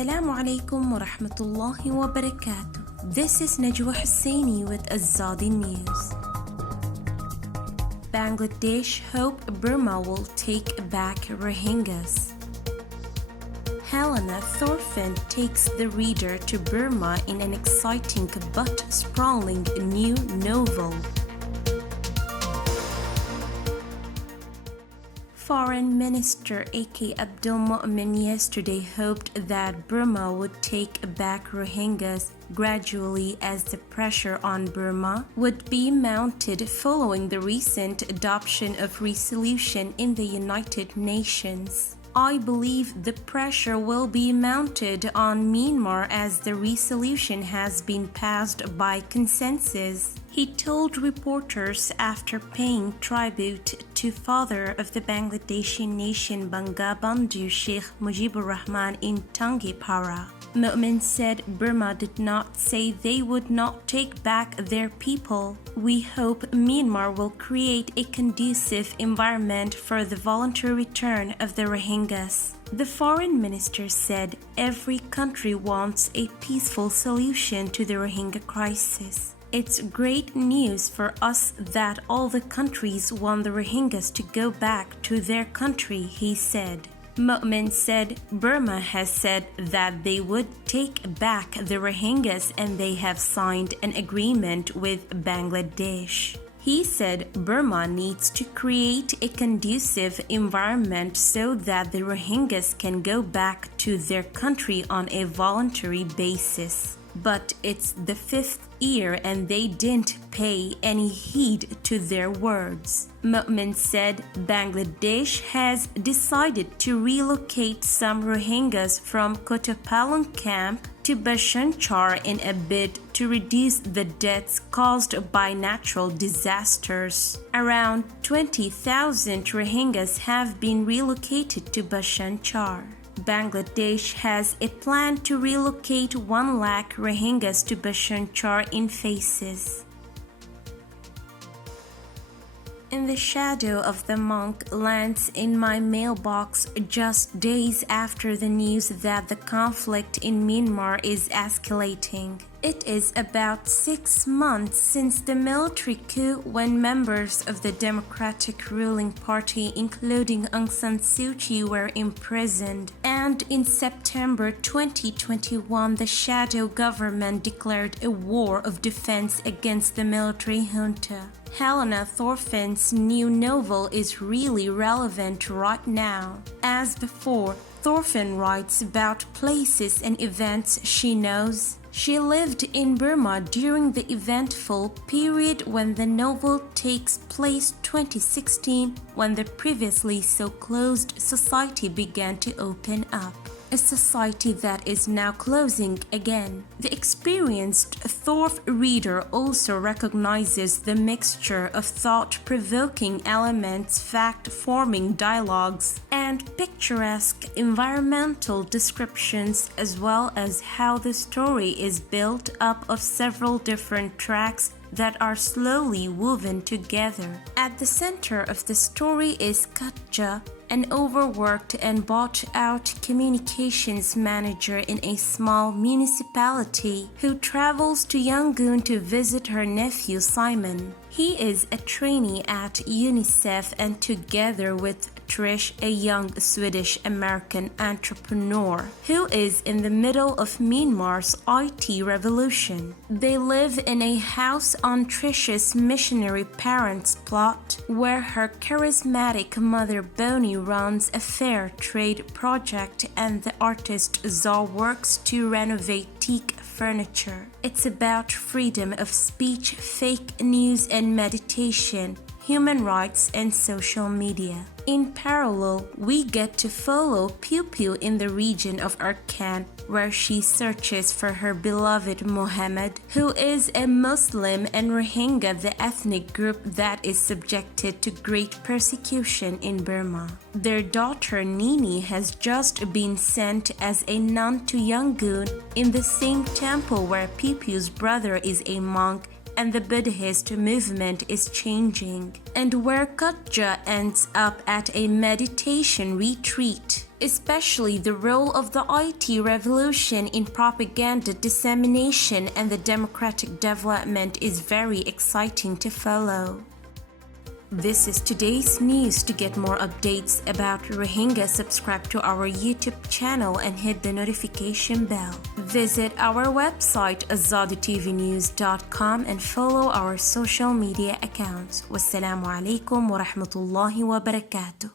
Assalamu alaikum wa rahmatullahi wa barakatuh. This is Najwa Hussaini with Azadi News. Bangladesh Hope Burma will take back Rohingyas. Helena Thorfinn takes the reader to Burma in an exciting but sprawling new novel. Foreign Minister A.K. Abdul Momen yesterday hoped that Burma would take back Rohingyas gradually as the pressure on Burma would be mounted following the recent adoption of resolution in the United Nations. I believe the pressure will be mounted on Myanmar as the resolution has been passed by consensus, he told reporters after paying tribute to father of the Bangladeshi nation Bangabandhu Sheikh Mujibur Rahman in Tangipara. Momen said Burma did not say they would not take back their people. We hope Myanmar will create a conducive environment for the voluntary return of the Rohingyas. The foreign minister said every country wants a peaceful solution to the Rohingya crisis. It's great news for us that all the countries want the Rohingyas to go back to their country, he said. Momen said Burma has said that they would take back the Rohingyas and they have signed an agreement with Bangladesh. He said Burma needs to create a conducive environment so that the Rohingyas can go back to their country on a voluntary basis. But it's the 5th year and they didn't pay any heed to their words. Momen said Bangladesh has decided to relocate some Rohingyas from Kotapalong camp to Bashanchar in a bid to reduce the deaths caused by natural disasters. Around 20,000 Rohingyas have been relocated to Bashanchar. Bangladesh has a plan to relocate 1 lakh Rohingyas to Bashanchar in phases. In the shadow of the monk lands in my mailbox just days after the news that the conflict in Myanmar is escalating. It is about 6 months since the military coup when members of the Democratic ruling party, including Aung San Suu Kyi, were imprisoned. And in September 2021, the shadow government declared a war of defense against the military junta. Helena Thorfinn's new novel is really relevant right now. As before, Thorfinn writes about places and events she knows. She lived in Burma during the eventful period when the novel takes place 2016, when the previously so closed society began to open up. A society that is now closing again. The experienced Thorf reader also recognizes the mixture of thought-provoking elements, fact-forming dialogues, and picturesque environmental descriptions, as well as how the story is built up of several different tracks that are slowly woven together. At the center of the story is Katja, an overworked and bought-out communications manager in a small municipality who travels to Yangon to visit her nephew Simon. He is a trainee at UNICEF and together with Trish, a young Swedish-American entrepreneur who is in the middle of Myanmar's IT revolution. They live in a house on Trish's missionary parents' plot where her charismatic mother Bonnie runs a fair trade project and the artist Zal works to renovate teak furniture. It's about freedom of speech, fake news and meditation, human rights and social media. In parallel, we get to follow Piu Piu in the region of Arkan, where she searches for her beloved Mohammed, who is a Muslim, and Rohingya, the ethnic group that is subjected to great persecution in Burma. Their daughter Nini has just been sent as a nun to Yangon in the same temple where Piu Piu's brother is a monk and the Buddhist movement is changing, and where Katja ends up at a meditation retreat. Especially the role of the IT revolution in propaganda dissemination and the democratic development is very exciting to follow. This is today's news. To get more updates about Rohingya, subscribe to our YouTube channel and hit the notification bell. Visit our website azaditvnews.com and follow our social media accounts. Wassalamu alaikum wa rahmatullahi wa barakatuh.